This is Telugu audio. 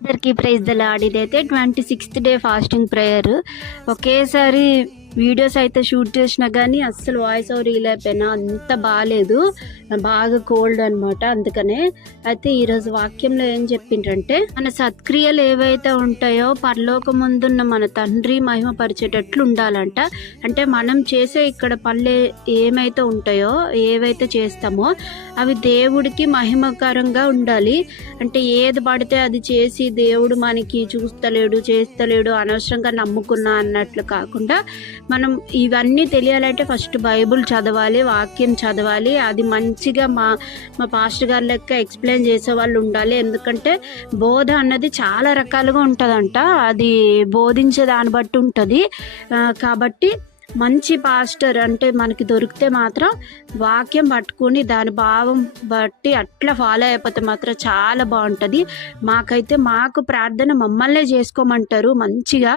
అందరికీ ప్రైజ్ ద లార్డ్. ఇదైతే 26th డే ఫాస్టింగ్ ప్రేయర్. ఒకేసారి వీడియోస్ అయితే షూట్ చేసినా కానీ అస్సలు వాయిస్ ఓవర్ ఇవ్వలేకపోయినా, అంత బాగాలేదు, బాగా కోల్డ్ అనమాట. అందుకనే అయితే ఈరోజు వాక్యంలో ఏం చెప్పిండ్రంటే, మన సత్క్రియలు ఏవైతే ఉంటాయో పరలోక ముందున్న మన తండ్రి మహిమపరిచేటట్లు ఉండాలంట. అంటే మనం చేసే ఇక్కడ పనులు ఏమైతే ఉంటాయో, ఏవైతే చేస్తామో అవి దేవుడికి మహిమకరంగా ఉండాలి. అంటే ఏది పడితే అది చేసి దేవుడు మనకి చూస్తలేడు, చేస్తలేడు, అనవసరంగా నమ్ముకున్నా అన్నట్లు కాకుండా మనం ఇవన్నీ తెలియాలంటే ఫస్ట్ బైబుల్ చదవాలి, వాక్యం చదవాలి. అది మంచిగా మా పాస్టర్ గారు లెక్క ఎక్స్ప్లెయిన్ చేసే వాళ్ళు ఉండాలి. ఎందుకంటే బోధ అన్నది చాలా రకాలుగా ఉంటుందంట, అది బోధించే దాన్ని బట్టి ఉంటుంది. కాబట్టి మంచి పాస్టర్ అంటే మనకి దొరికితే మాత్రం వాక్యం పట్టుకుని దాని భావం బట్టి అట్లా ఫాలో అయిపోతే మాత్రం చాలా బాగుంటుంది. మాకు ప్రార్థన మమ్మల్నే చేసుకోమంటారు మంచిగా.